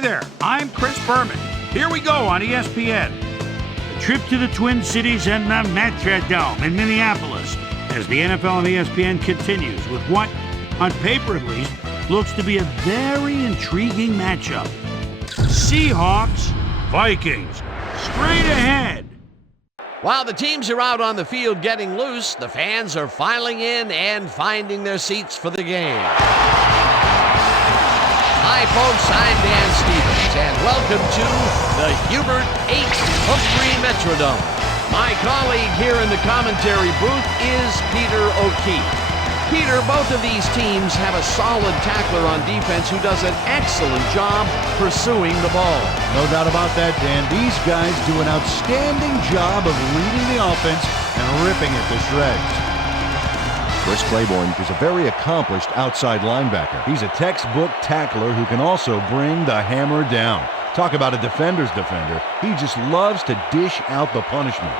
Hi there, I'm Chris Berman. Here we go on ESPN. A trip to the Twin Cities and the Metrodome in Minneapolis as the NFL and ESPN continues with what, on paper at least, looks to be a very intriguing matchup. Seahawks, Vikings, straight ahead. While the teams are out on the field getting loose, the fans are filing in and finding their seats for the game. Hi, folks, I'm Dan Stevens, and welcome to the Hubert H. Humphrey Metrodome. My colleague here in the commentary booth is Peter O'Keefe. Peter, both of these teams have a solid tackler on defense who does an excellent job pursuing the ball. No doubt about that, Dan. These guys do an outstanding job of leading the offense and ripping it to shreds. Chris Claiborne is a very accomplished outside linebacker. He's a textbook tackler who can also bring the hammer down. Talk about a defender's defender. He just loves to dish out the punishment.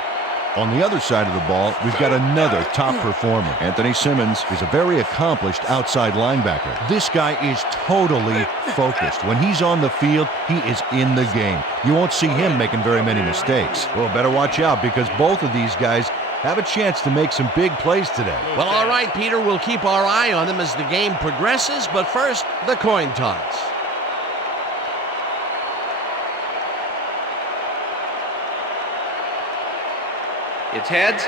On the other side of the ball, we've got another top performer. Anthony Simmons is a very accomplished outside linebacker. This guy is totally focused. When he's on the field, he is in the game. You won't see him making very many mistakes. Well, better watch out because both of these guys have a chance to make some big plays today. Well, all right, Peter, we'll keep our eye on them as the game progresses, but first, the coin toss. It's heads.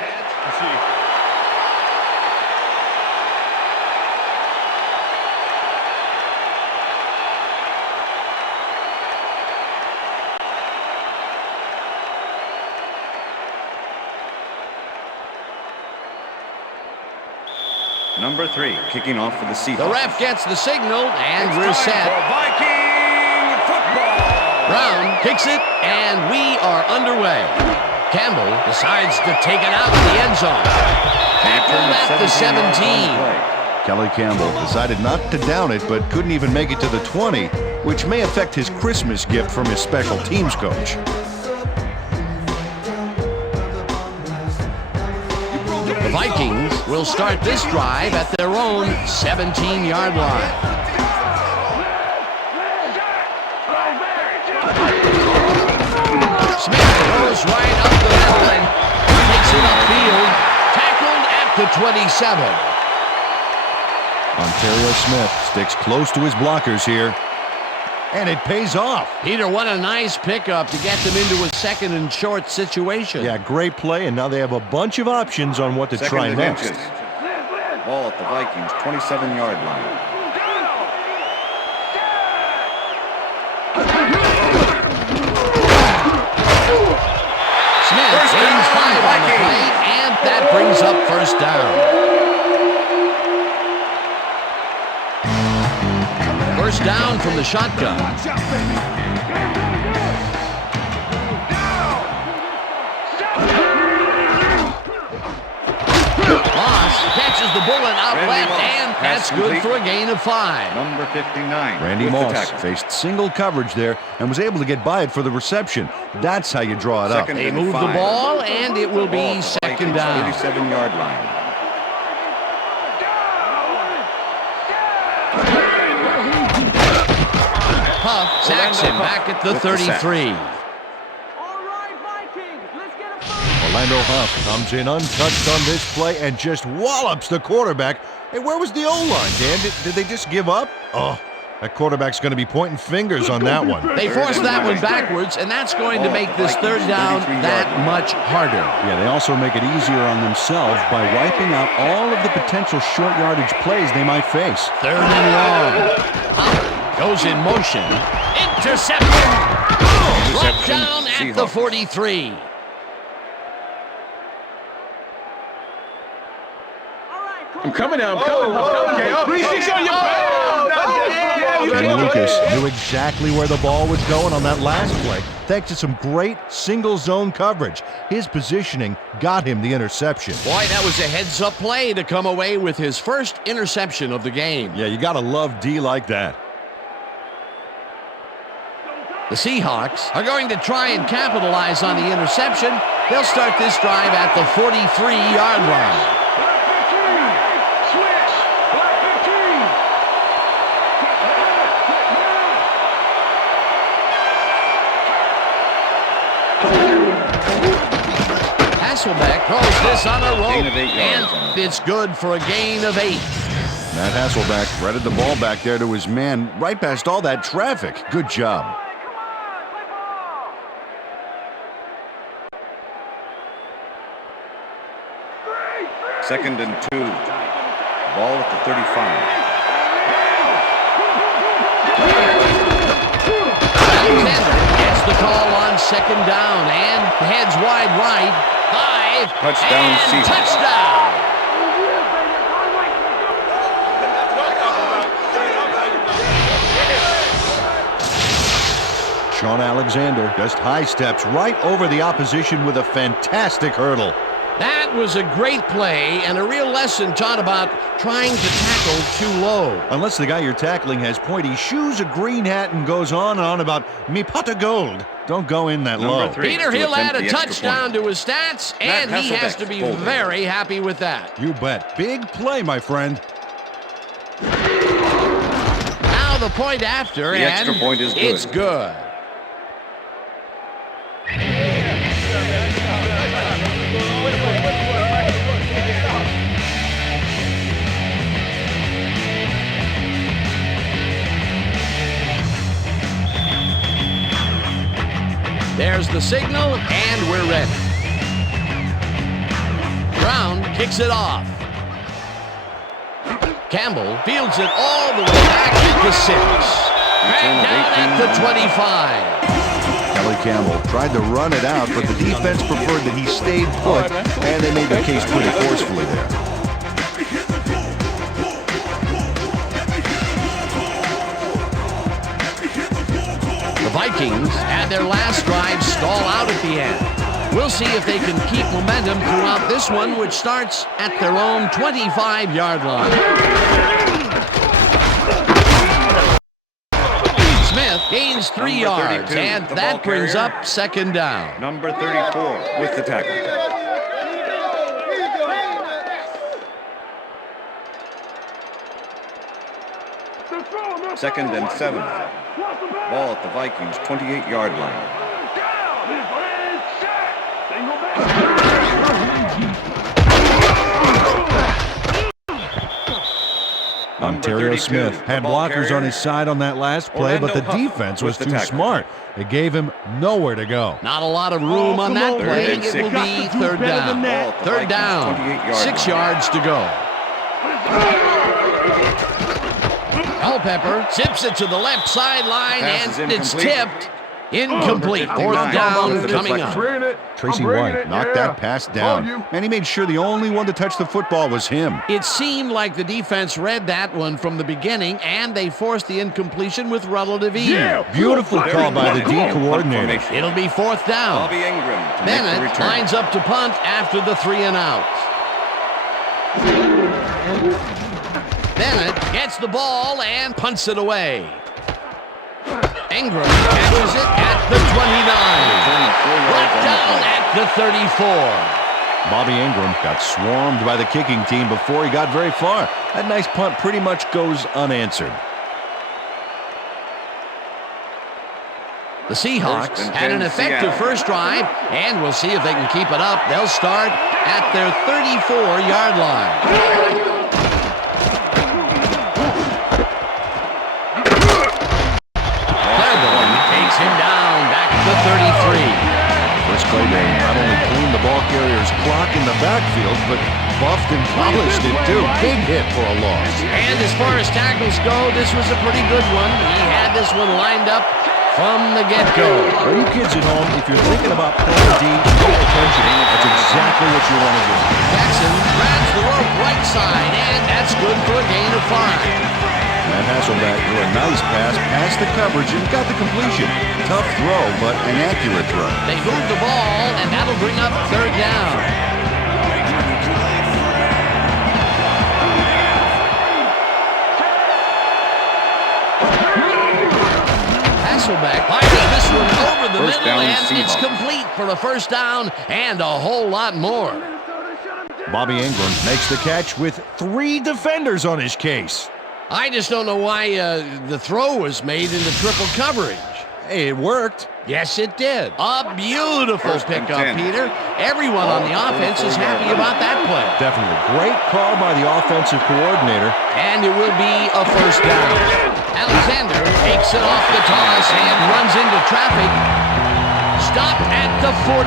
Number 3, kicking off for the Seahawks. The ref gets the signal, and It's we're time set. for Viking football. Brown kicks it, and we are underway. Campbell decides to take it out of the end zone. Tackled at the 17. Kelly Campbell decided not to down it, but couldn't even make it to the 20, which may affect his Christmas gift from his special teams coach. The Vikings will start this drive at their own 17-yard line. Smith goes right up the middle and takes it upfield. Tackled at the 27. Ontario Smith sticks close to his blockers here, and it pays off. Peter, what a nice pickup to get them into a second and short situation. Yeah, great play, and now they have a bunch of options on what to try next. Ball at the Vikings' 27-yard line. Smith gains 5 on the play, and that brings up first down. First down from the shotgun. Moss catches the bullet out left, and that's good for a gain of 5. Number 59. Randy Moss faced single coverage there and was able to get by it for the reception. That's how you draw it up. They move the ball, and it will be second down. 37-yard line. Huff sacks him back at the 33. Orlando Huff comes in untouched on this play and just wallops the quarterback. Hey, where was the O-line, Dan? Did they just give up? Oh, that quarterback's going to be pointing fingers on that one. They forced that one backwards, and that's going to make this third down that much harder. Yeah, they also make it easier on themselves by wiping out all of the potential short yardage plays they might face. Third and long. Huff goes in motion. Interception. Brought down at the 43. I'm coming now. I'm coming. And Lucas knew exactly where the ball was going on that last play, thanks to some great single zone coverage. His positioning got him the interception. Boy, that was a heads-up play to come away with his first interception of the game. Yeah, you got to love D like that. The Seahawks are going to try and capitalize on the interception. They'll start this drive at the 43-yard line. Hasselbeck throws this on a Gain rope, of 8 yards. and it's good for a gain of 8. Matt Hasselbeck threaded the ball back there to his man right past all that traffic. Good job. Second and 2. Ball at the 35. Alexander gets the call on second down and heads wide right. 5. Touchdown, and Seahawks. touchdown. Sean Alexander just high steps right over the opposition with a fantastic hurdle. That was a great play and a real lesson taught about trying to tackle too low. Unless the guy you're tackling has pointy shoes, a green hat, and goes on and on about me pot of gold. Don't go in that low. Number 3. Peter, to he'll attempt add a the extra touchdown point. to his stats, and Matt he has to Hasselbeck be holding. very happy with that. You bet. Big play, my friend. Now the point after, The and extra point is good. it's good. There's the signal, and we're ready. Brown kicks it off. Campbell fields it all the way back at the 6. Back down at the 25. Kelly Campbell tried to run it out, but the defense preferred that he stayed put, and they made their case pretty forcefully there. The Vikings had their last drive stall out at the end. We'll see if they can keep momentum throughout this one, which starts at their own 25-yard line. Smith gains 3 yards, 32, and the that ball brings carrier. up second down. Number 34 with the tackle. Second and 7. Ball at the Vikings' 28-yard line. Ontario Smith had blockers on his side on that last play, but the defense was too smart. It gave him nowhere to go. Not a lot of room on that play. Third and It will six. be third down. Ball at the Third Vikings' down. 28-yard 6 line. yards to go. Culpepper zips it to the left sideline, Pass and is it's incomplete. tipped. Incomplete. Fourth down coming up. Tracy White knocked that pass down, and he made sure the only one to touch the football was him. It seemed like the defense read that one from the beginning, and they forced the incompletion with relative ease. Beautiful call by the D coordinator. It'll be fourth down. Bobby Ingram to make the Bennett return. lines up to punt after the 3 and out. Bennett gets the ball and punts it away. Ingram catches it at the 29. Brought down at the 34. Bobby Ingram got swarmed by the kicking team before he got very far. That nice punt pretty much goes unanswered. The Seahawks First and had 10 an effective Seattle. first drive, and we'll see if they can keep it up. They'll start at their 34-yard line. Takes him down back to the 33. Chris Claiborne not only cleaned the ball carrier's clock in the backfield, but buffed and polished it too. Big hit for a loss. And as far as tackles go, this was a pretty good one. He had this one lined up from the get-go. Well, you kids at home, if you're thinking about playing D, pay attention. That's exactly what you want to do. Jackson grabs the rope right side, and that's good for a gain of 5. Matt Hasselbeck threw a nice pass past the coverage and got the completion. Tough throw, but an accurate throw. They move the ball, and that'll bring up third down. Hasselbeck fires this one over the First middle, down, and it's Seahawks. complete for a first down and a whole lot more. Bobby Ingram makes the catch with 3 defenders on his case. I just don't know why the throw was made into triple coverage. Hey, it worked. Yes, it did. A beautiful First and pickup, 10. Peter. Everyone on the offense is happy about that play. Definitely. Great call by the offensive coordinator. And it will be a first down. Alexander takes it off the toss and runs into traffic. Stopped at the 49.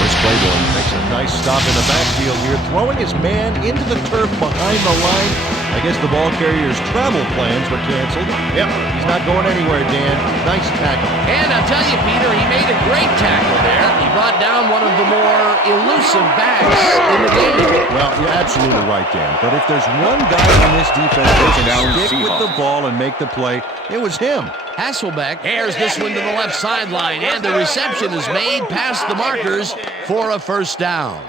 Chris Claiborne makes a nice stop in the backfield here, throwing his man into the turf behind the line. I guess the ball carrier's travel plans were canceled. Yep, he's not going anywhere, Dan. Nice tackle. And I'll tell you, Peter, he made a great tackle there. He brought down one of the more elusive backs in the game. Well, you're absolutely right, Dan. But if there's one guy on this defense that can stick with the ball and make the play, it was him. Hasselbeck airs this one to the left sideline, and the reception is made past the markers for a first down.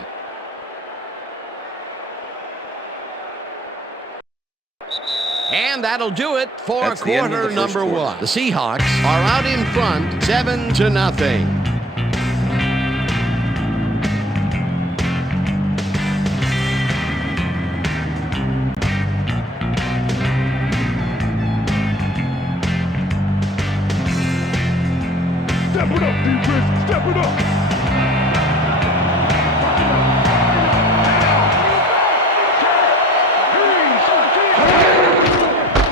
And that'll do it for That's the end of quarter the number first quarter. one. The Seahawks are out in front, 7-0. Step it up, defense. Step it up.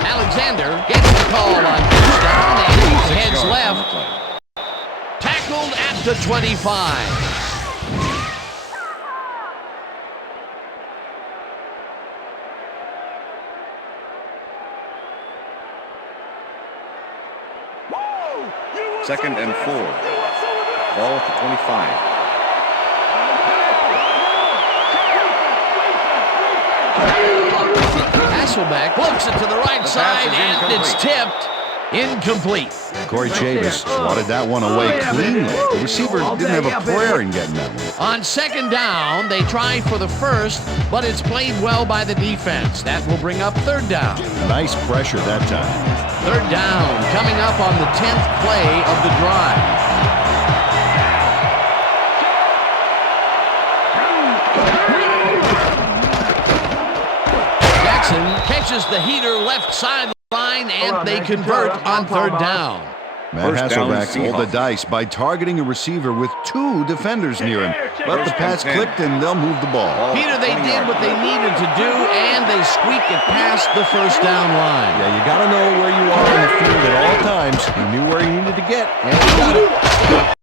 Alexander gets the call on first down and heads left. Tackled at the 25. Second and 4. Ball at the 25. Hasselbeck floats it to the right side, and it's tipped. Incomplete. Corey Chavis swatted that one away cleanly. The receiver didn't have a prayer in getting that one. On second down, they try for the first, but it's played well by the defense. That will bring up third down. Nice pressure that time. Third down coming up on the 10th play of the drive. Jackson catches the heater left sideline, and they convert on third down. Matt First down, Hasselbeck rolled the Seahawks. dice by targeting a receiver with two defenders near him. But the First pass and 10. clicked and they'll move the ball. Peter, they did what they needed to do, and they squeak it past the first down line. Yeah, you got to know where you are in the field at all times. He knew where he needed to get, and he got it.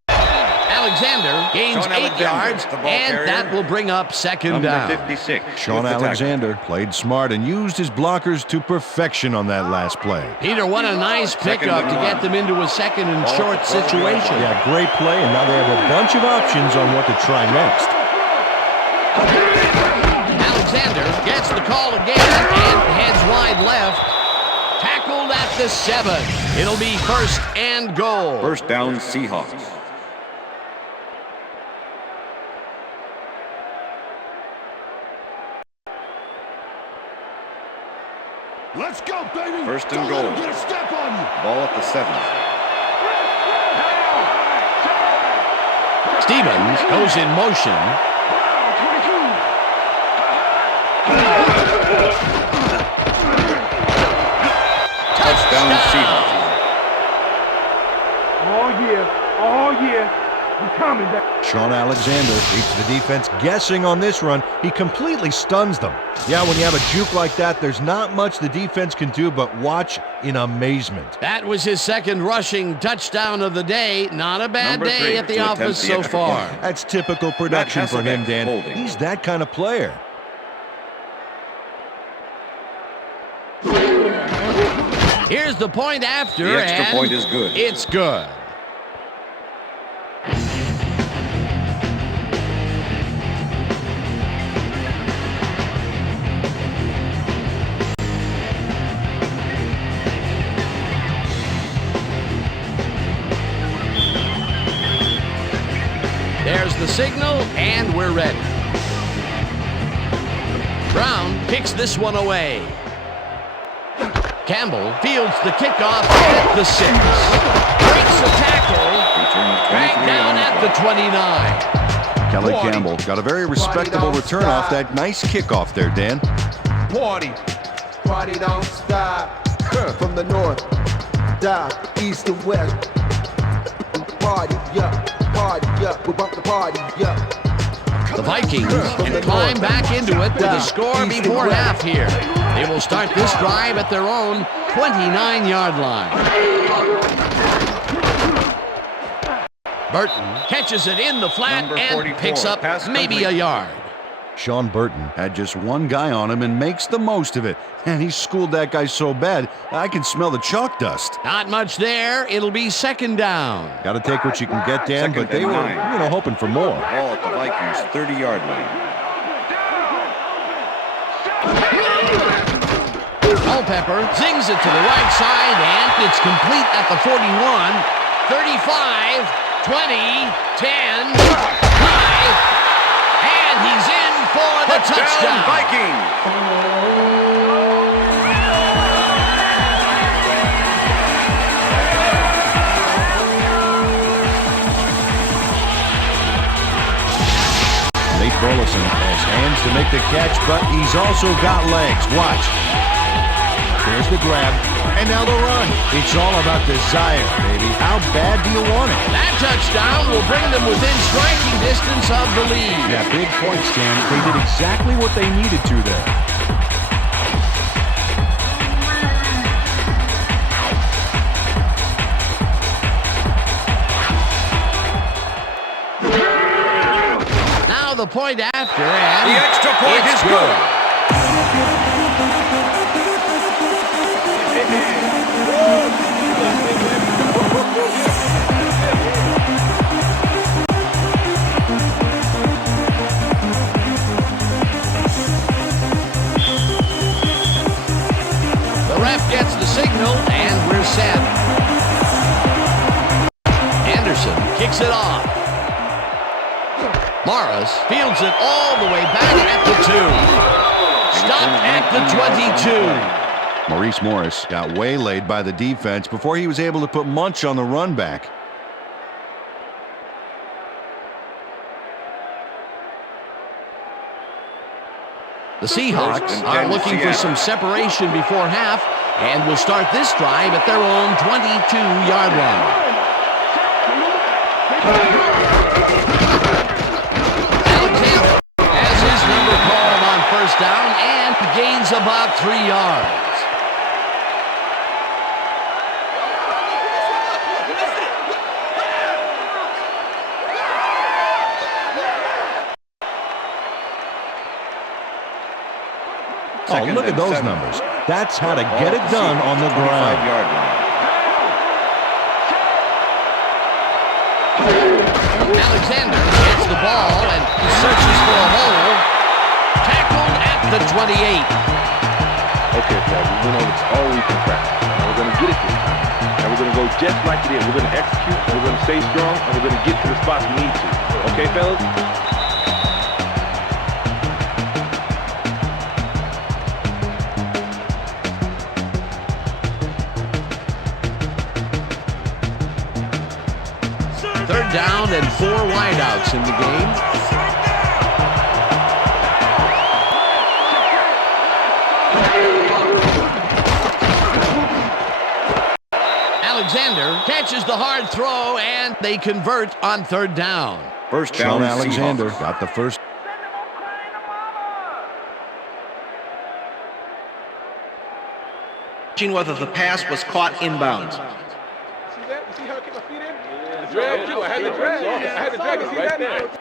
Alexander gains Sean 8 Alexander, yards, the ball and carrier. that will bring up second Number down. 56. Sean with the tackle. Alexander played smart and used his blockers to perfection on that last play. Peter, what a nice pickup to get them into a second and short situation. Yeah, great play, and now they have a bunch of options on what to try next. Alexander gets the call again and heads wide left. Tackled at the 7. It'll be first and goal. First down, Seahawks. Let's go, baby. First and Don't let goal. him get a step on you. Ball at the 7. Stevens goes in motion. Touchdown, Seahawks. Oh, yeah. Oh, yeah. We're coming back. Sean Alexander keeps the defense guessing on this run. He completely stuns them. Yeah, when you have a juke like that, there's not much the defense can do but watch in amazement. That was his second rushing touchdown of the day. Not a bad Number day 3 at the to office attempt the so extra far. point. That's typical production for him, Hasselbeck Dan. holding. He's that kind of player. Here's the point after, The extra and point is good. It's good. There's the signal, and we're ready. Brown kicks this one away. Campbell fields the kickoff at the 6. Breaks the tackle. Back down at the 29. Kelly Campbell got a very respectable return off that nice kickoff there, Dan. Party don't stop. From the north dive, east and west. Party up, we bump the party up. The Vikings can climb back into it with a score before half here. They will start this drive at their own 29-yard line. Burton catches it in the flat and picks up maybe a yard. Sean Burton had just one guy on him and makes the most of it. And he schooled that guy so bad, I can smell the chalk dust. Not much there. It'll be second down. Got to take what you can get, Dan, but they were, hoping for more. Ball at the Vikings' 30-yard line. Culpepper zings it to the right side, and it's complete at the 41, 35, 20, 10, 5, and he's in for the touchdown. Vikings! Burleson has hands to make the catch, but he's also got legs. Watch. There's the grab, and now the run. It's all about desire, baby. How bad do you want it? That touchdown will bring them within striking distance of the lead. Yeah, big point, Stan. They did exactly what they needed to there. The point after, and the extra point is good. The ref gets the signal, and we're set. Anderson kicks it off. Morris fields it all the way back at the 2. Stopped at the 22. Maurice Morris got waylaid by the defense before he was able to put Munch on the run back. The Seahawks are looking for some separation before half and will start this drive at their own 22-yard line. Down and gains about 3 yards. Oh, look at those numbers. That's how to get it done on the ground. Alexander gets the ball and searches for a hole. Tackled at the 28. Okay, Fred, we went over all week in practice. And we're going to get it this time. And we're going to go just like it is. We're going to execute, and we're going to stay strong, and we're going to get to the spots we need to. Okay, fellas? Third down and 4 wideouts in the game. Alexander catches the hard throw, and they convert on third down. First down, Alexander got the first. Whether the pass was caught inbounds. See that? You see how I kick my feet in? The drag, too. I had the drag. I had the drag. You see that?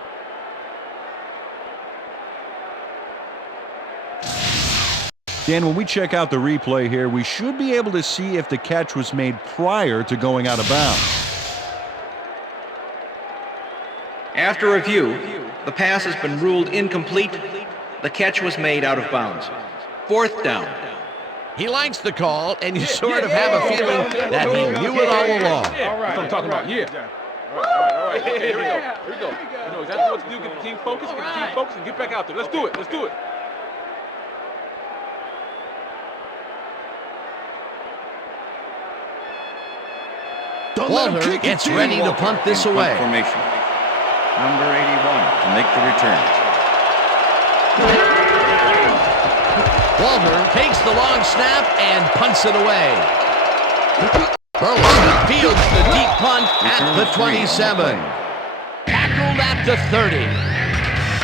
Dan, when we check out the replay here, we should be able to see if the catch was made prior to going out of bounds. After review, the pass has been ruled incomplete. The catch was made out of bounds. Fourth down. He likes the call, and you sort of have a feeling that he knew it all along. That's what I'm talking about. Yeah. All right. Okay, here we go. You know exactly what to do. Get the team focused, and get back out there. Let's do it. Walter gets ready to punt this away. Formation. Number 81 to make the return. Walter takes the long snap and punts it away. Burleson fields the deep punt at the 27. Tackled at the 30.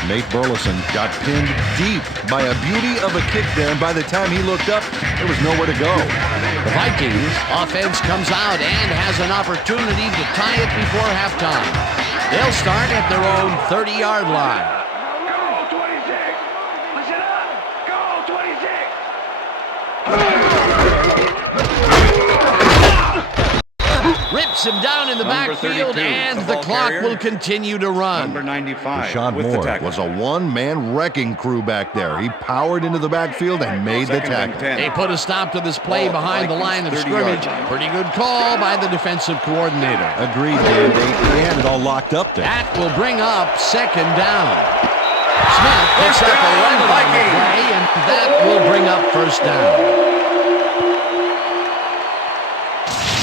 Nate Burleson got pinned deep by a beauty of a kick there, and by the time he looked up, there was nowhere to go. The Vikings offense comes out and has an opportunity to tie it before halftime. They'll start at their own 30-yard line. Go 26! Listen up! Go 26! Rips him down in the backfield, and the clock will continue to run. Number 95. Sean with the Moore tackle. was a one-man wrecking crew back there. He powered into the backfield and made the Second and tackle. 10. They put a stop to this play Ball, behind the line Vikings, of 30-yard scrimmage. line. Pretty good call by the defensive coordinator. Agreed, Dan. They had it all locked up there. That will bring up second down. Smith picks up a run on the play, and that will bring up first down.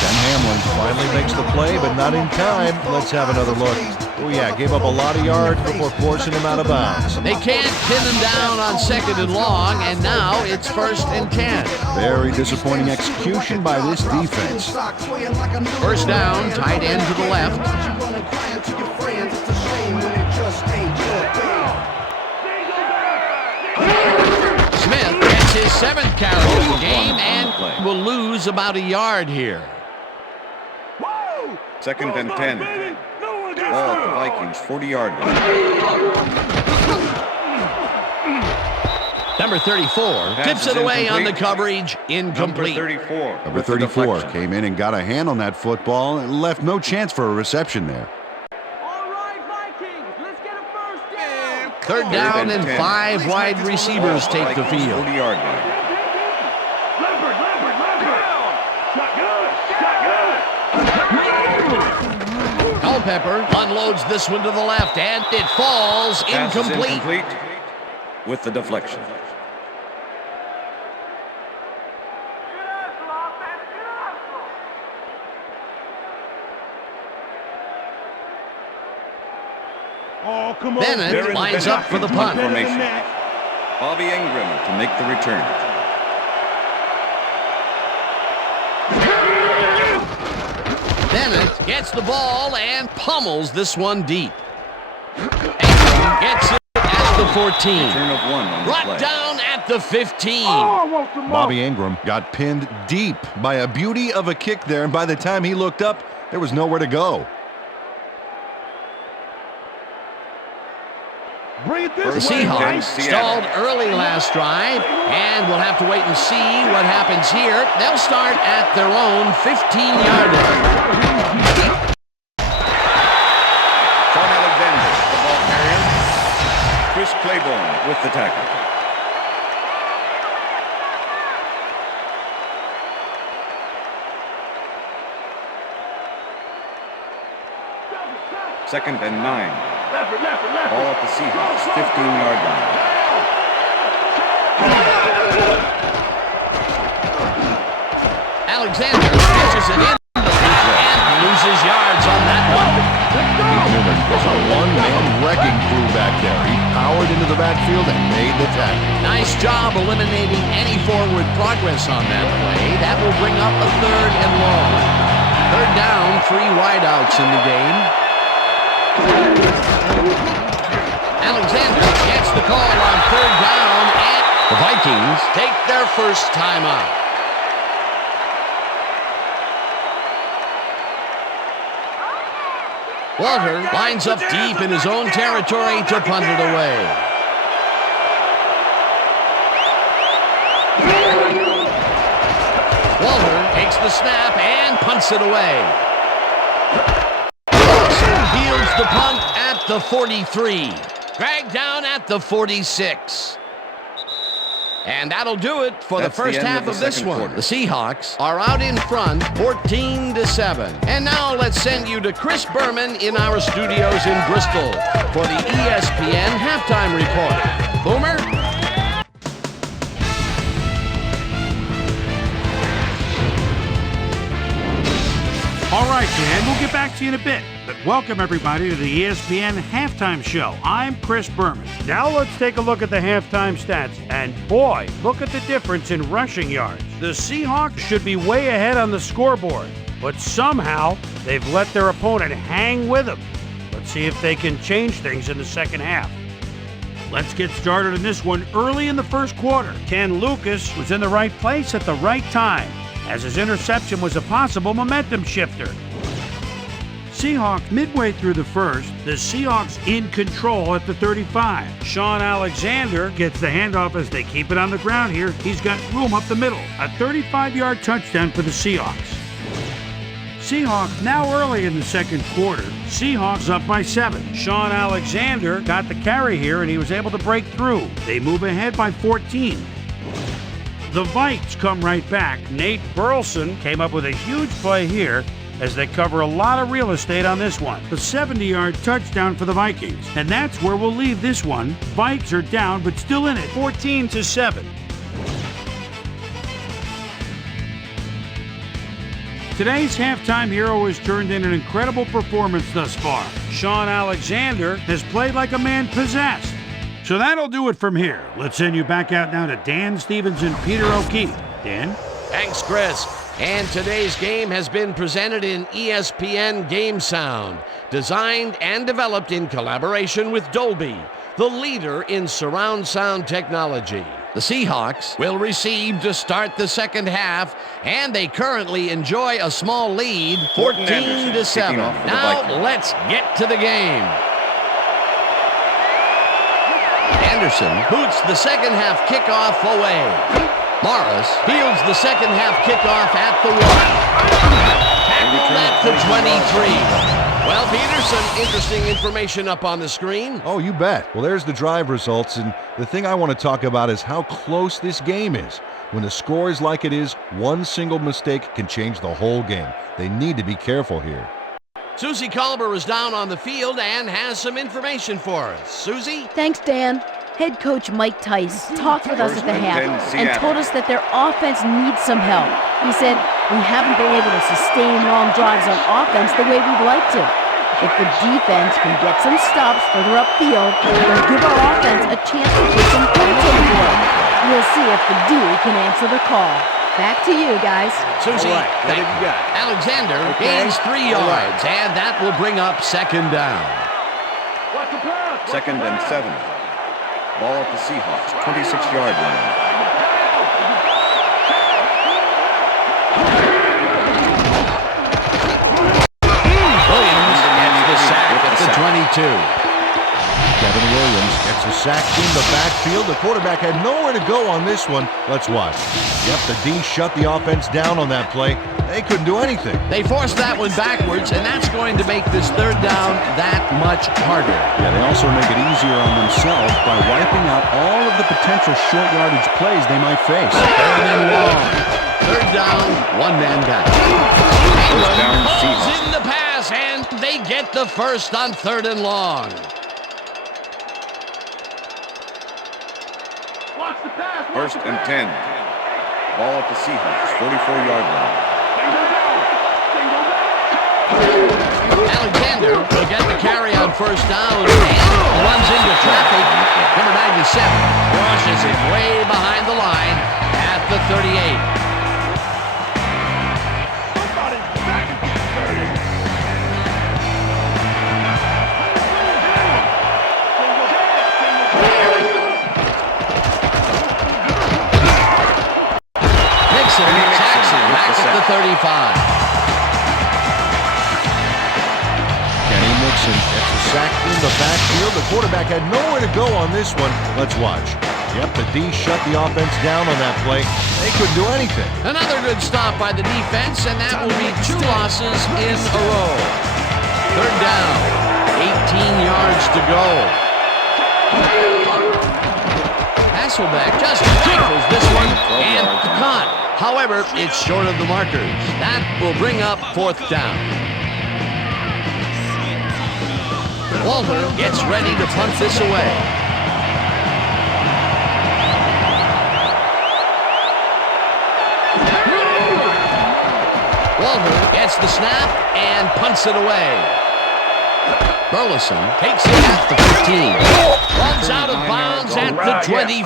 Ken Hamlin finally makes the play, but not in time. Let's have another look. Oh, yeah, gave up a lot of yards before forcing him out of bounds. They can't pin him down on second and long, and now it's first and 10. Very disappointing execution by this defense. First down, tight end to the left. Smith gets his 7th carry of the game and will lose about a yard here. Second and 10. Ball at the Vikings, 40-yard line. Number 34 tips it away on the coverage, incomplete. Number 34. Number 34 came in and got a hand on that football and left no chance for a reception there. Third down and 5 wide receivers take the field. 40-yard line. Culpepper unloads this one to the left, and it falls Pass is incomplete. with the deflection. Bennett lines up for the punt. Formation. Bobby Ingram to make the return. Bennett gets the ball and pummels this one deep. Ingram gets it at the 14. Return of 1 on the Brought play. down at the 15. Bobby Ingram got pinned deep by a beauty of a kick there, and by the time he looked up, there was nowhere to go. The Seahawks stalled early last drive, and we'll have to wait and see what happens here. They'll start at their own 15-yard line. Sean Alexander, the ball carrier. Chris Claiborne with the tackle. Second and 9. Ball at the Seahawks, 15-yard line. Alexander pitches it in and loses yards on that one. Newman was a one-man wrecking crew back there. He powered into the backfield and made the tackle. Nice job eliminating any forward progress on that play. That will bring up a third and long. Third down, 3 wideouts in the game. Alexander gets the call on third down, and the Vikings take their first timeout. Walter lines up deep in his own territory to punt it away. Walter takes the snap and punts it away. Fields the punt at the 43. Dragged down at the 46. And that'll do it for the first half of this one. Quarter. The Seahawks are out in front, 14-7. And now let's send you to Chris Berman in our studios in Bristol for the ESPN halftime report. Boomer? All right, Dan, we'll get back to you in a bit. But welcome, everybody, to the ESPN Halftime Show. I'm Chris Berman. Now let's take a look at the halftime stats. And boy, look at the difference in rushing yards. The Seahawks should be way ahead on the scoreboard. but somehow they've let their opponent hang with them. Let's see if they can change things in the second half. Let's get started in this one early in the first quarter. Ken Lucas was in the right place at the right time, as his interception was a possible momentum shifter. Seahawks midway through the first, the Seahawks in control at the 35. Sean Alexander gets the handoff as they keep it on the ground here. He's got room up the middle. A 35-yard touchdown for the Seahawks. Seahawks now early in the second quarter. Seahawks up by 7. Sean Alexander got the carry here and he was able to break through. They move ahead by 14. The Vikes come right back. Nate Burleson came up with a huge play here as they cover a lot of real estate on this one. The 70-yard touchdown for the Vikings. And that's where we'll leave this one. Vikes are down, but still in it, 14-7. Today's halftime hero has turned in an incredible performance thus far. Sean Alexander has played like a man possessed. So that'll do it from here. Let's send you back out now to Dan Stevens and Peter O'Keefe. Dan? Thanks, Chris. And today's game has been presented in ESPN Game Sound, designed and developed in collaboration with Dolby, the leader in surround sound technology. The Seahawks will receive to start the second half, and they currently enjoy a small lead, 14-7. Now let's get to the game. Anderson boots the second half kickoff away. Morris fields the second half kickoff at the 1. Tackled at the 23. Well, Peterson, interesting information up on the screen. Oh, you bet. Well, there's the drive results, and the thing I want to talk about is how close this game is. When the score is like it is, one single mistake can change the whole game. They need to be careful here. Susie Colber is down on the field and has some information for us. Susie? Thanks, Dan. Head coach Mike Tice talked with us at the half and told us that their offense needs some help. He said, we haven't been able to sustain long drives on offense the way we'd like to. If the defense can get some stops further upfield, it'll give our offense a chance to put some points on the board. We'll see if the D can answer the call. Back to you, guys. Susie, right, what have you got? Alexander gains 3 yards, and that will bring up second down. Second and 7. Ball at the Seahawks, 26-yard line. Williams gets the sack at the 22. Kevin Williams gets a sack in the backfield. The quarterback had nowhere to go on this one. Let's watch. Yep, the D shut the offense down on that play. They couldn't do anything. They forced that one backwards, and that's going to make this third down that much harder. Yeah, they also make it easier on themselves by wiping out all of the potential short yardage plays they might face. Third and long. Third down, one man back. First down, Pulls Seahawks. in the pass, and they get the first on third and long. First and 10. Ball at the Seahawks, 44-yard line. Alexander will get the carry on first down and runs into traffic. Number 97 crosses it way behind the line at the 38. Jackson back at the 35. Kenny Mixon gets a sack in the backfield. The quarterback had nowhere to go on this one. Let's watch. Yep, the D shut the offense down on that play. They couldn't do anything. Another good stop by the defense, and that will be 2 losses in a row. Third down, 18 yards to go. Hasselbeck just tackles this one and caught. However, it's short of the markers. That will bring up fourth down. Walter gets ready to punt this away. Walter gets the snap and punts it away. Burleson takes it at the 15. Runs out of bounds at the 24.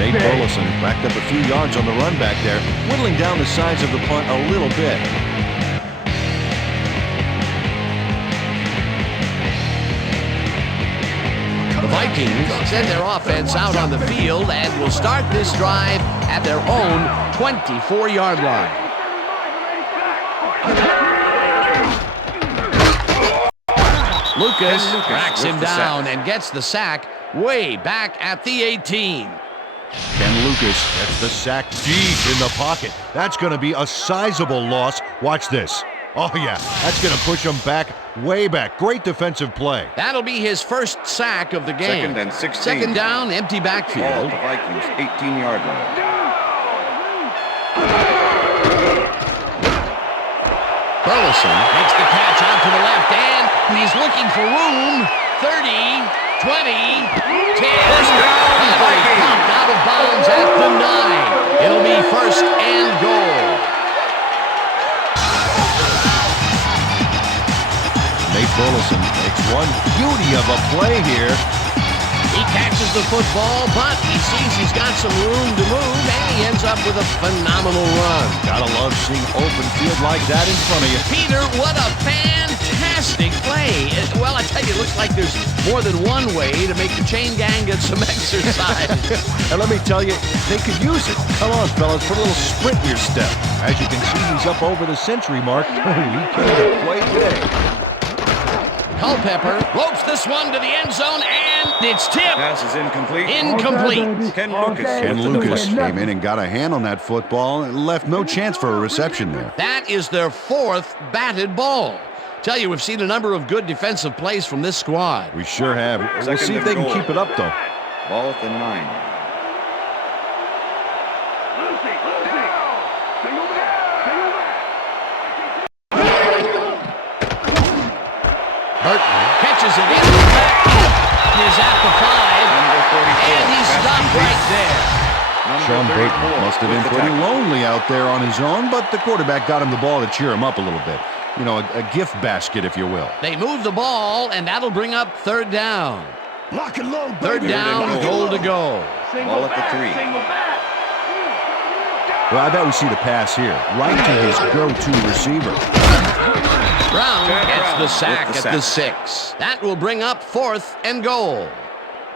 Nate Burleson racked up a few yards on the run back there, whittling down the size of the punt a little bit. Vikings send their offense out on the field and will start this drive at their own 24-yard line. Lucas tracks him down and gets the sack way back at the 18. Ken Lucas gets the sack deep in the pocket. That's going to be a sizable loss. Watch this. Oh, yeah, that's going to push him back, way back. Great defensive play. That'll be his first sack of the game. Second and 16. Second down, empty Ball backfield. at the Vikings, 18-yard line. Burleson makes the catch out to the left, and he's looking for room. 30, 20, 10. First down, Vikings. Popped out of bounds at the 9. It'll be first and goal. Nate Burleson makes one beauty of a play here. He catches the football, but he sees he's got some room to move, and he ends up with a phenomenal run. Gotta love seeing open field like that in front of you. Peter, what a fantastic play. Well, I tell you, it looks like there's more than one way to make the chain gang get some exercise. And let me tell you, they could use it. Come on, fellas, put a little sprint in your step. As you can see, he's up over the century mark. He came to play today. Culpepper ropes this one to the end zone, and it's tipped. Pass is incomplete. Incomplete. Ken Lucas. Ken Lucas came in and got a hand on that football and left no chance for a reception there. That is their fourth batted ball. Tell you, we've seen a number of good defensive plays from this squad. We sure have. We'll Second see if and they can goal. keep it up, though. Ball at the 9. Burton catches it in the backfield. Is at the 5. Number 44. And he's stopped right there. Sean Bateman must have been pretty lonely out there on his own, but the quarterback got him the ball to cheer him up a little bit. You know, a gift basket, if you will. They move the ball, and that'll bring up third down. Lock and load, Third baby. down, goal to go. Ball at the 3. Well, I bet we see the pass here, right to his go-to receiver. Brown Chad gets Brown the sack with the at the sack. 6. That will bring up fourth and goal.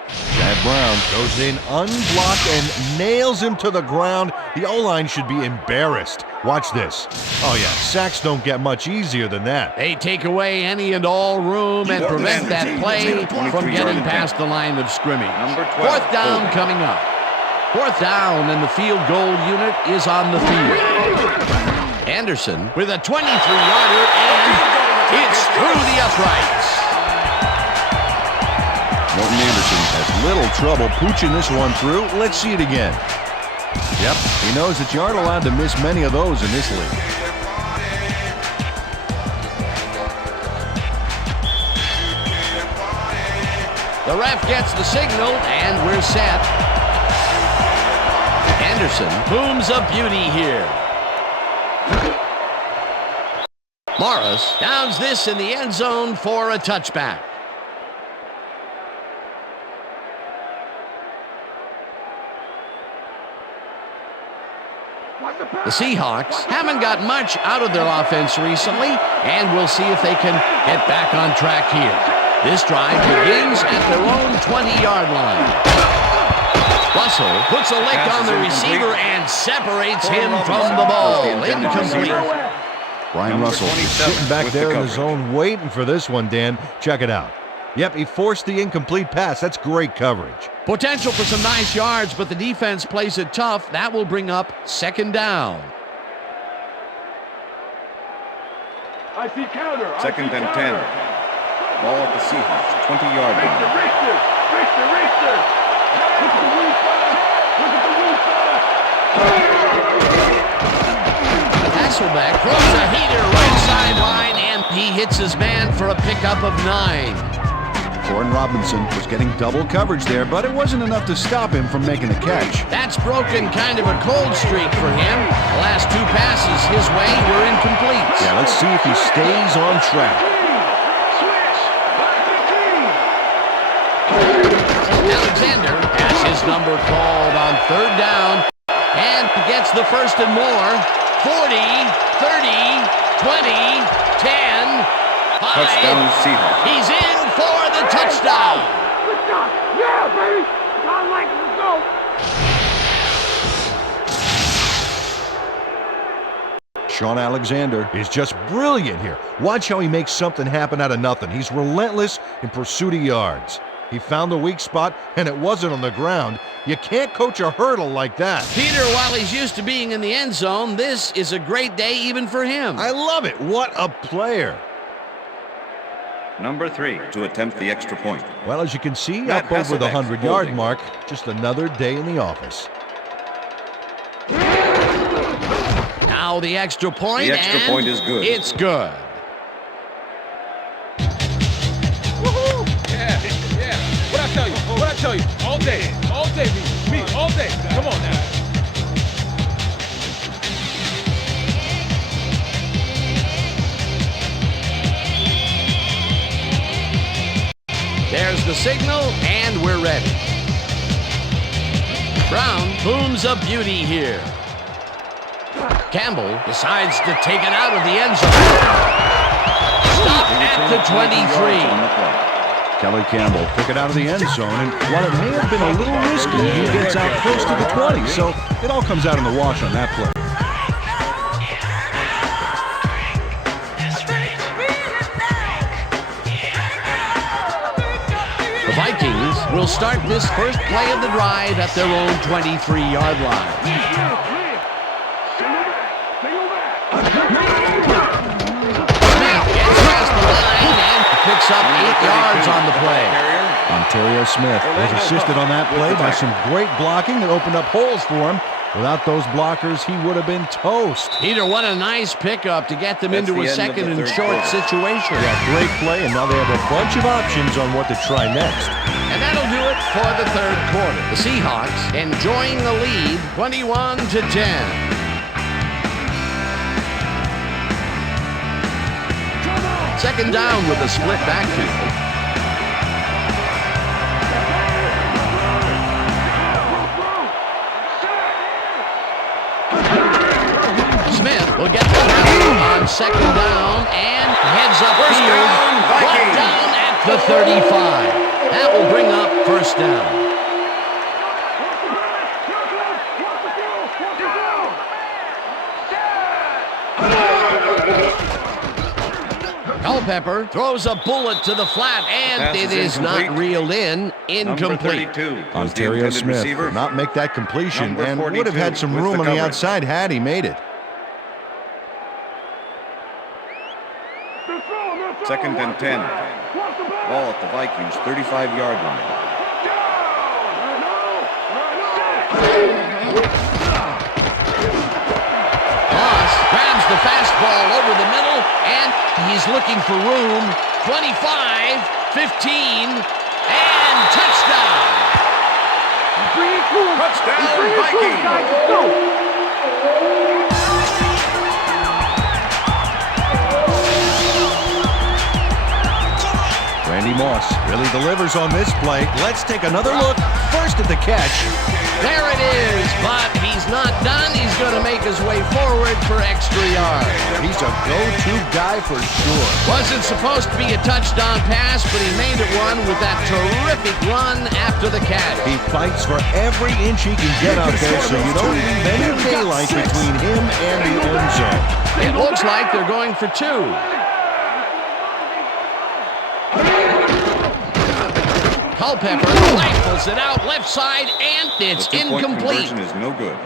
Chad Brown goes in unblocked and nails him to the ground. The O-line should be embarrassed. Watch this. Oh, yeah, sacks don't get much easier than that. They take away any and all room and prevent that play from getting past the line of scrimmage. Number 12. Fourth down coming up. Fourth down, and the field goal unit is on the field. Anderson with a 23-yarder, and it's through the uprights. Morton Anderson has little trouble pooching this one through. Let's see it again. Yep, he knows that you aren't allowed to miss many of those in this league. The ref gets the signal, and we're set. Anderson booms a beauty here. Morris downs this in the end zone for a touchback. The Seahawks haven't got much out of their offense recently, and we'll see if they can get back on track here. This drive begins at their own 20-yard line. Russell puts a lick on the receiver and separates him from the ball. Incomplete. Brian Russell is sitting back there in the zone waiting for this one, Dan. Check it out. Yep, he forced the incomplete pass. That's great coverage. Potential for some nice yards, but the defense plays it tough. That will bring up second down. I see counter. Second and 10. Ball at the Seahawks, 20-yard line. Hasselbeck throws a heater right sideline, and he hits his man for a pickup of 9. Corin Robinson was getting double coverage there, but it wasn't enough to stop him from making the catch. That's broken kind of a cold streak for him. The last 2 passes his way were incomplete. Yeah, let's see if he stays on track. Alexander has his number called on third down and gets the first and more. 40, 30, 20, 10, 5. Touchdown Seahawks. He's in for the touchdown. Yeah, baby! I like it. Let's go! Sean Alexander is just brilliant here. Watch how he makes something happen out of nothing. He's relentless in pursuit of yards. He found the weak spot, and it wasn't on the ground. You can't coach a hurdle like that. Peter, while he's used to being in the end zone, this is a great day even for him. I love it. What a player. Number 3 to attempt the extra point. Well, as you can see, Matt up over the Hasselbeck 100-yard holding. mark. Just another day in the office. Now the extra point, The extra and point is good. It's good. What I tell you? What I tell you? All day, me, all day. Come on now. There's the signal, and we're ready. Brown booms a beauty here. Campbell decides to take it out of the end zone. Stop at the 23. Kelly Campbell took it out of the end zone, and while it may have been a little risky, he gets out close to the 20, so it all comes out in the wash on that play. The Vikings will start this first play of the drive at their own 23-yard line. Smith gets past the line and picks up 8 yards on the play. Ontario Smith was assisted on that play by some great blocking that opened up holes for him. Without those blockers, he would have been toast. Peter, what a nice pickup to get them That's into the a end of second the and third short quarter. situation. Yeah, great play, and now they have a bunch of options on what to try next. And that'll do it for the third quarter. The Seahawks enjoying the lead 21-10. Second down with a split backfield. Smith will get the ball on second down and heads upfield. Brought down at the 35. That will bring up first down. Culpepper throws a bullet to the flat, and Pass it is is not incomplete. reeled in. Number Incomplete. 32 was the Ontario intended Smith receiver. did not make that completion Number and would have 42 had some with room the on the coverage. outside had he made it. Second and 10. Ball at the Vikings 35-yard line. Moss grabs the fastball over the middle, and he's looking for room. 25, 15, and touchdown! Touchdown, Vikings! Randy Moss really delivers on this play. Let's take another look. First at the catch. There it is, but he's not done. He's going to make his way forward for extra yards. He's a go-to guy for sure. Wasn't supposed to be a touchdown pass, but he made it one with that terrific run after the catch. He fights for every inch he can get out there, so you don't leave any daylight between him and the end zone. It looks like they're going for two. Culpepper rifles it out left side, and it's The two-point incomplete. conversion is no good.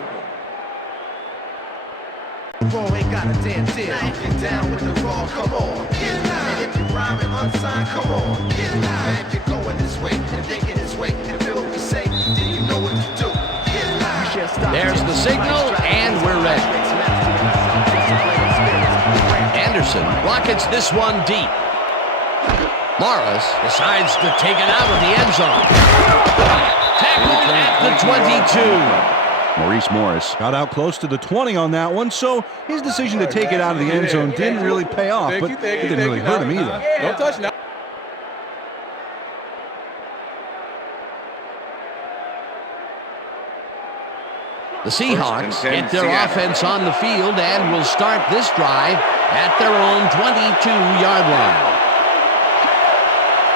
Bro ain't got a damn deal. Get down with the raw, come on. Get live. If you rhyming unsigned, come on. Get live. If you're going this way and thinking this way, and feel what we say, then you know what to do. Get live. There's the signal, and we're ready. Anderson rockets this one deep. Morris decides to take it out of the end zone. Tackled at the 22. Maurice Morris got out close to the 20 on that one, so his decision to take it out of the end zone didn't really pay off, but it didn't really hurt him either. Don't touch now. The Seahawks First and 10, get their Seattle. offense on the field and will start this drive at their own 22-yard line.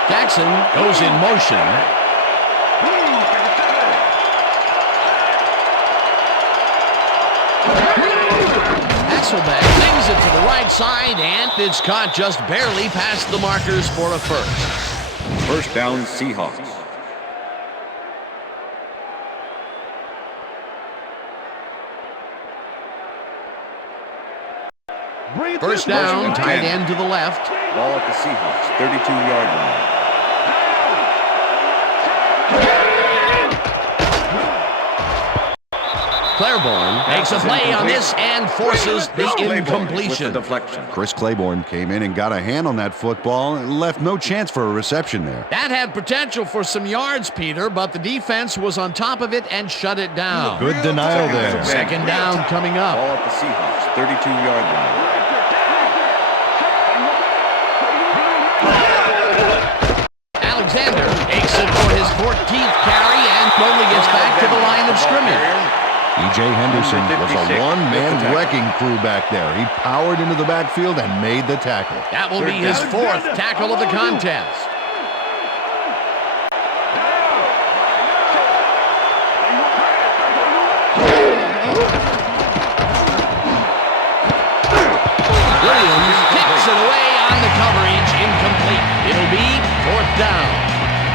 Jackson goes in motion. Hasselbeck flings it to the right side, and it's caught just barely past the markers for a first. First down, Seahawks. First down, tight end to the left. Ball at the Seahawks, 32-yard line. Claiborne makes a play on this and forces the incompletion. Chris Claiborne came in and got a hand on that football and left no chance for a reception there. That had potential for some yards, Peter, but the defense was on top of it and shut it down. Good denial there. Second down coming up. Ball at the Seahawks, 32-yard line. Alexander takes it for his 14th carry and only gets back to the line of scrimmage. E.J. Henderson was a one-man wrecking crew back there. He powered into the backfield and made the tackle. That will be his fourth tackle of the contest. Williams kicks it away on the coverage, incomplete. It'll be fourth down.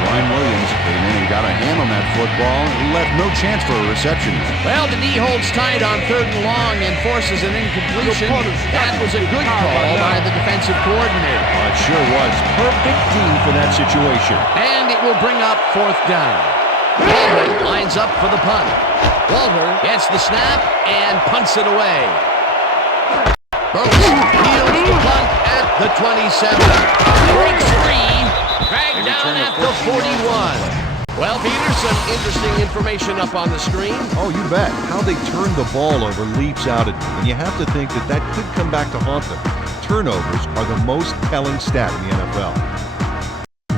Ryan Williams came in and got a hand on that football and left no chance for a reception. Well, the D holds tight on third and long and forces an incompletion. That was a good call by the defensive coordinator. It sure was. Perfect D for that situation. And it will bring up fourth down. Walter lines up for the punt. Walter gets the snap and punts it away. Burleson peels the punt at the 27. Breaks free. Dragged down at the 41. Well, Peter, some interesting information up on the screen. Oh, you bet. How they turned the ball over leaps out at me, and you have to think that that could come back to haunt them. Turnovers are the most telling stat in the NFL.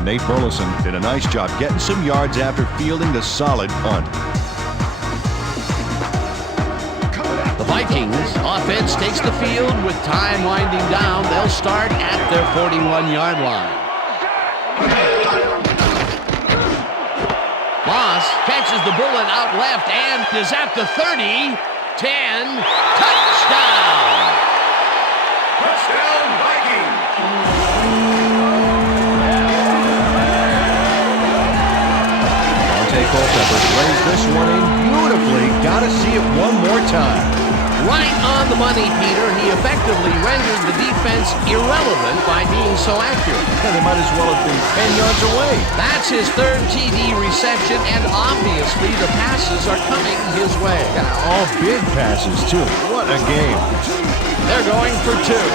Nate Burleson did a nice job getting some yards after fielding the solid punt. The Vikings offense takes the field with time winding down. They'll start at their 41-yard line. Moss catches the bullet out left and is at the 30. 10. Touchdown! Touchdown, Vikings! Dante Culpepper plays this one in beautifully. Gotta see it one more time. Right on the money, Peter. He effectively rendered the defense irrelevant by being so accurate. Yeah, they might as well have been 10 yards away. That's his third TD reception, and obviously the passes are coming his way. Yeah, all big passes, too. What a game. They're going for two.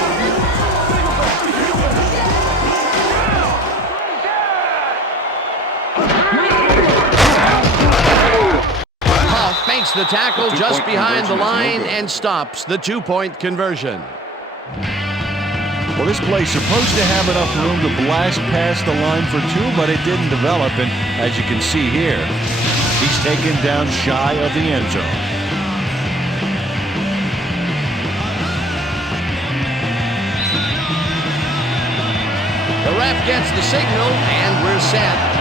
Makes the tackle just behind the line and stops the two-point conversion. Well, this play's supposed to have enough room to blast past the line for two, but it didn't develop, and as you can see here, he's taken down shy of the end zone. The ref gets the signal, and we're set.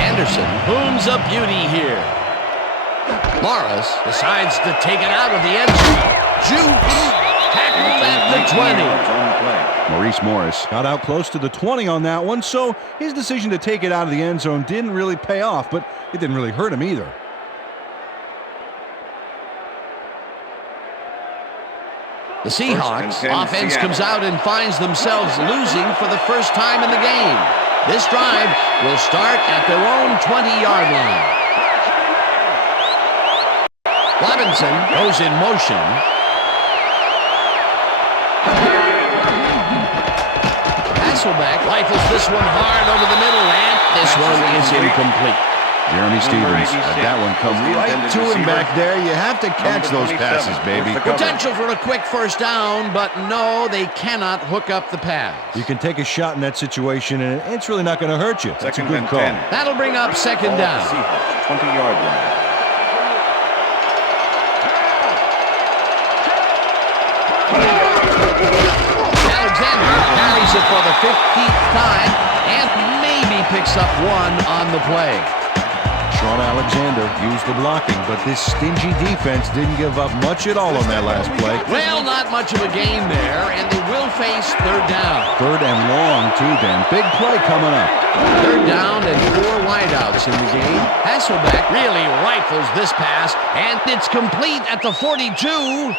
Anderson booms a beauty here. Morris decides to take it out of the end zone. Jukes tackled at the 20. Maurice Morris got out close to the 20 on that one, so his decision to take it out of the end zone didn't really pay off, but it didn't really hurt him either. The Seahawks offense comes out and finds themselves losing for the first time in the game. This drive will start at their own 20-yard line. Levinson goes in motion. Hasselbeck rifles this one hard over the middle, and this one is incomplete. Jeremy Stevens had that one come right to him back there. You have to catch those passes, baby. Potential for a quick first down, but no, they cannot hook up the pass. You can take a shot in that situation, and it's really not going to hurt you. That's a good call. That'll bring up second down. 20-yard line. Alexander carries it for the 15th time and maybe picks up one on the play. Sean Alexander used the blocking, but this stingy defense didn't give up much at all on that last play. Well, not much of a gain there, and they will face third down. Third and long, too, then. Big play coming up. Third down and 4 wideouts in the game. Hasselbeck really rifles this pass, and it's complete at the 42, 25.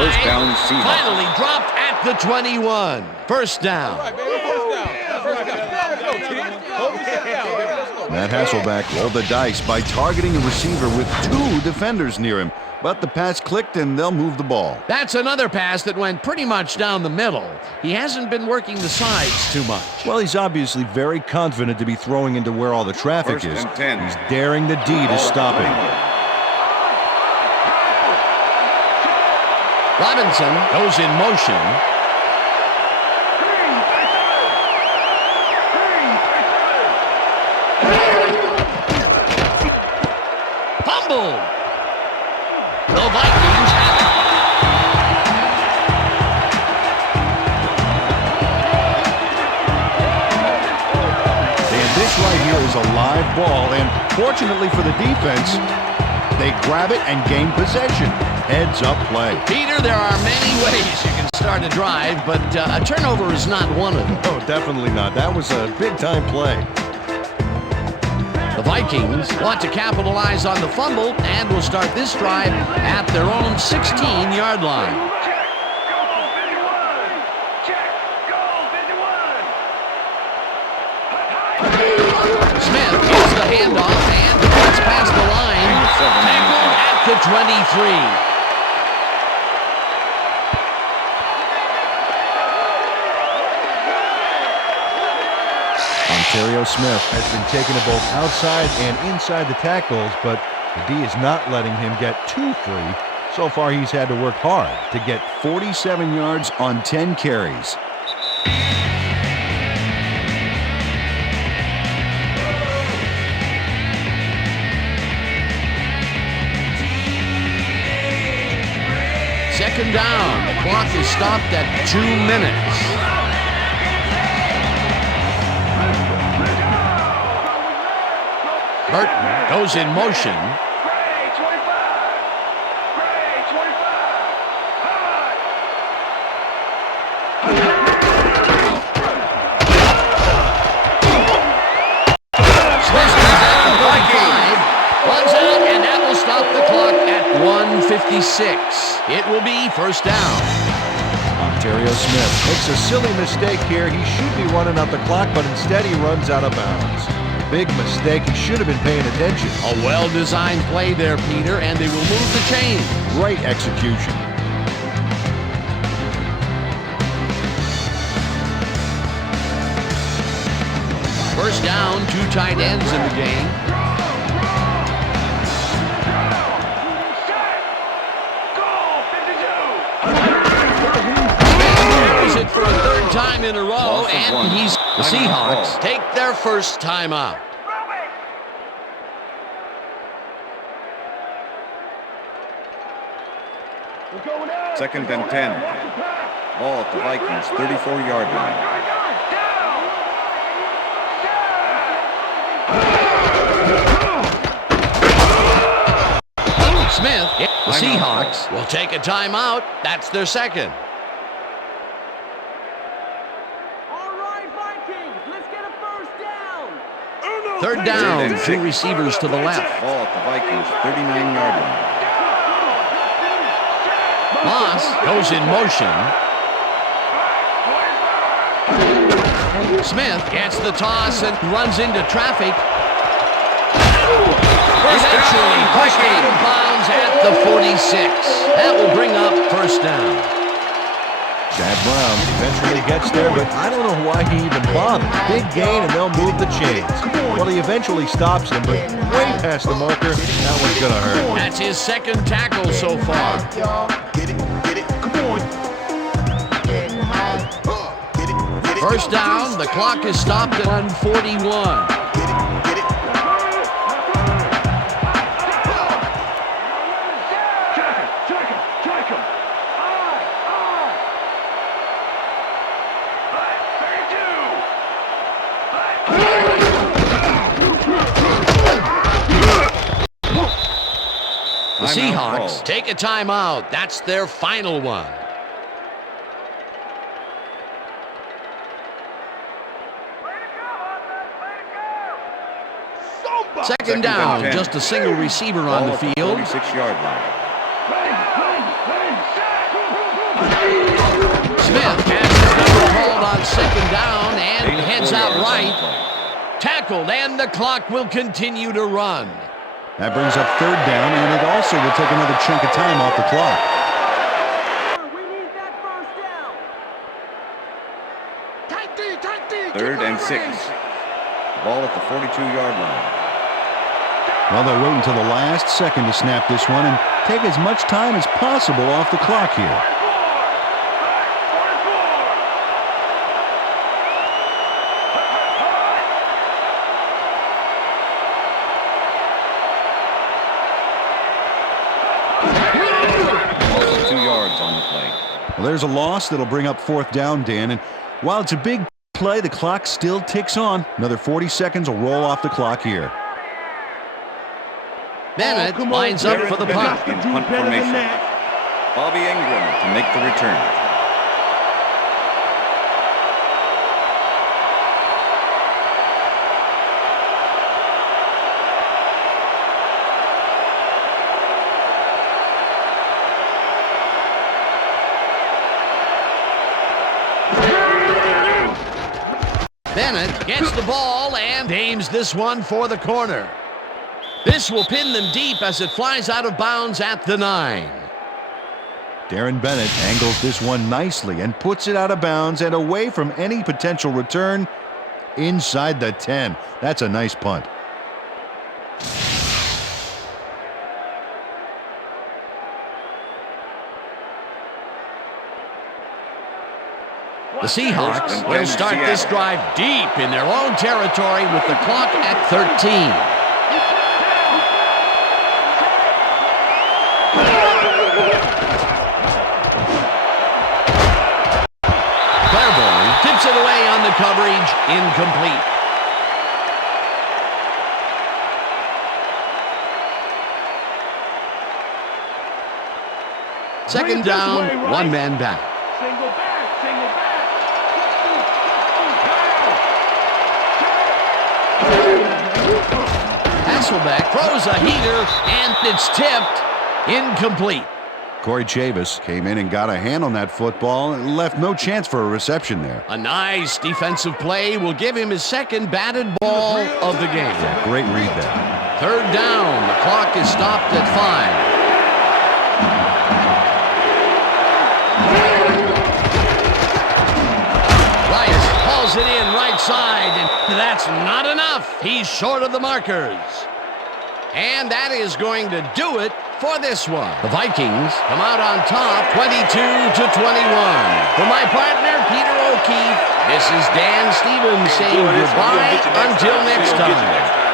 First down, Seahawks. Finally dropped at the 21. First down. All right, baby, first down. First down. Let's go, kid. Hold yourself down, baby. Let's go. Matt Hasselbeck rolled the dice by targeting a receiver with 2 defenders near him. But the pass clicked and they'll move the ball. That's another pass that went pretty much down the middle. He hasn't been working the sides too much. Well, he's obviously very confident to be throwing into where all the traffic First is. and 10. He's daring the D to stop him. Robinson goes in motion. Fumble. The Vikings have it. And this right here is a live ball, and fortunately for the defense, they grab it and gain possession. Heads up play. Peter, there are many ways you can start a drive, but a turnover is not one of them. Oh, definitely not. That was a big-time play. The Vikings want to capitalize on the fumble and will start this drive at their own 16-yard line. Smith gets the handoff and gets past the line. Tackled at the 23. Ontario Smith has been taking it both outside and inside the tackles, but the D is not letting him get too free. So far, he's had to work hard to get 47 yards on 10 carries. Second down. The clock is stopped at 2 minutes. Burton goes in motion. Runs out, and that will stop the clock at 1:56. It will be first down. Ontario Smith makes a silly mistake here. He should be running out the clock, but instead he runs out of bounds. Big mistake. He should have been paying attention. A well-designed play there, Peter, and they will move the chain. Great execution. First down, 2 tight ends in the game. It for a third time in a row, and the Seahawks take their first time out. Second and 10. Ball at the Vikings, 34-yard line. Smith, the Seahawks will take a timeout. That's their second. Third down, 2 receivers to the left. Ball at the Vikings, 39-yard line. Moss goes in motion. Smith gets the toss and runs into traffic. Eventually pushed out of bounds at the 46. That will bring up first down. Chad Brown eventually gets there, but I don't know why he even bothered. Big gain, and they'll move the chains. Well, he eventually stops them, but way past the marker, that one's going to hurt. That's his second tackle so far. First down, the clock is stopped at 1:41. Seahawks take a timeout. That's their final one. Second down, just a single receiver on the field. 46-yard line. Smith has his number called on second down and heads out right. Tackled, and the clock will continue to run. That brings up third down, and it also will take another chunk of time off the clock. Third and 6. Ball at the 42-yard line. Well, they'll wait until the last second to snap this one and take as much time as possible off the clock here. Well, there's a loss that'll bring up fourth down, Dan. And while it's a big play, the clock still ticks on. Another 40 seconds will roll off the clock here. Bennett lines up for the punt. In punt formation. Bobby Ingram to make the return. Bennett gets the ball and aims this one for the corner. This will pin them deep as it flies out of bounds at the 9. Darren Bennett angles this one nicely and puts it out of bounds and away from any potential return inside the 10. That's a nice punt. The Seahawks will start this drive deep in their own territory with the clock at 13. Claiborne tips it away on the coverage, incomplete. Second down, one man back. Hasselbeck throws a heater, and it's tipped. Incomplete. Corey Chavis came in and got a hand on that football and left no chance for a reception there. A nice defensive play will give him his second batted ball of the game. Yeah, great read there. Third down. The clock is stopped at 5. It in right side, and that's not enough. He's short of the markers. And that is going to do it for this one. The Vikings come out on top 22-21. For my partner, Peter O'Keefe, this is Dan Stevens saying goodbye until next time.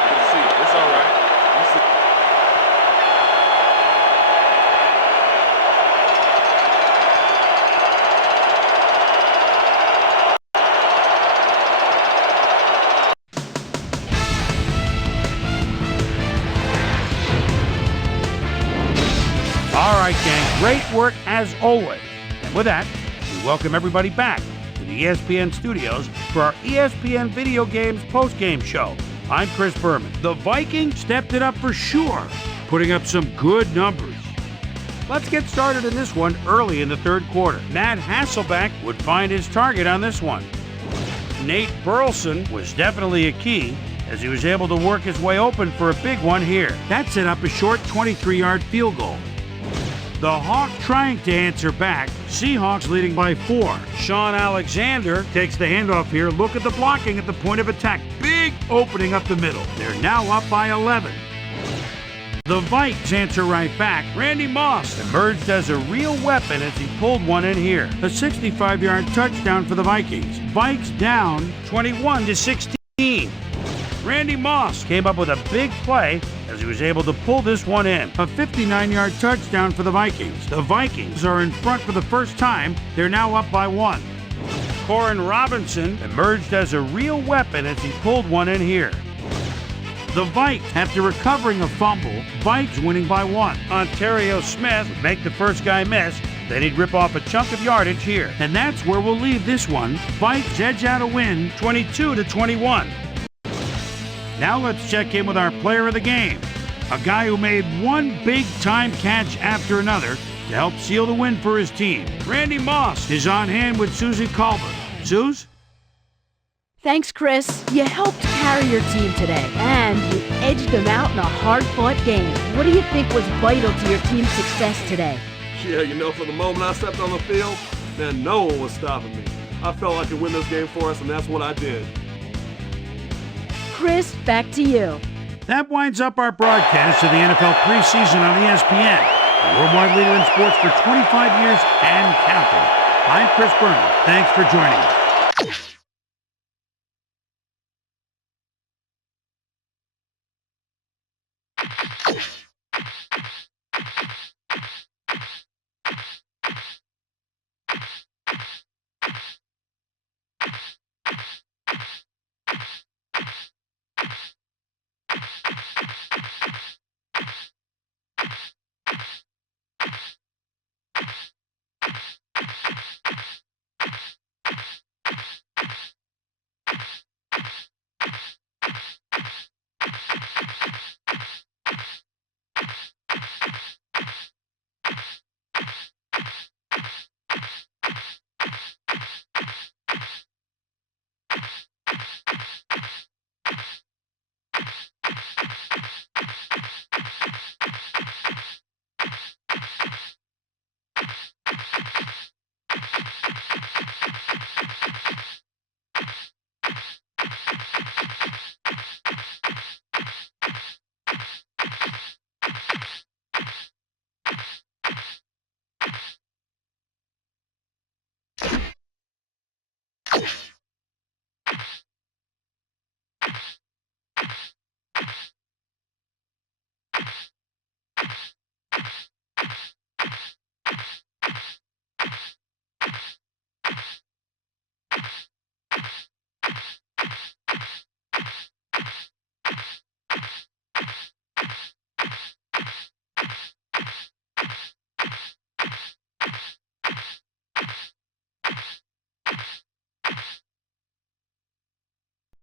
All right, gang, great work as always. And with that, we welcome everybody back to the ESPN studios for our ESPN Video Games postgame show. I'm Chris Berman. The Vikings stepped it up for sure, putting up some good numbers. Let's get started in this one early in the third quarter. Matt Hasselbeck would find his target on this one. Nate Burleson was definitely a key, as he was able to work his way open for a big one here. That set up a short 23-yard field goal. The Hawk trying to answer back. Seahawks leading by 4. Sean Alexander takes the handoff here. Look at the blocking at the point of attack. Big opening up the middle. They're now up by 11. The Vikes answer right back. Randy Moss emerged as a real weapon as he pulled one in here. A 65-yard touchdown for the Vikings. Vikes down 21-16. Randy Moss came up with a big play as he was able to pull this one in. A 59-yard touchdown for the Vikings. The Vikings are in front for the first time. They're now up by 1. Corin Robinson emerged as a real weapon as he pulled one in here. The Vikes, after recovering a fumble, Vikes winning by 1. Ontario Smith would make the first guy miss, then he'd rip off a chunk of yardage here. And that's where we'll leave this one. Vikes edge out a win, 22-21. Now let's check in with our player of the game, a guy who made one big-time catch after another to help seal the win for his team. Randy Moss is on hand with Susie Culver. Suze? Thanks, Chris. You helped carry your team today, and you edged them out in a hard-fought game. What do you think was vital to your team's success today? Yeah, from the moment I stepped on the field, man, no one was stopping me. I felt I could win this game for us, and that's what I did. Chris, back to you. That winds up our broadcast of the NFL preseason on ESPN, the worldwide leader in sports for 25 years and counting. I'm Chris Berman. Thanks for joining us.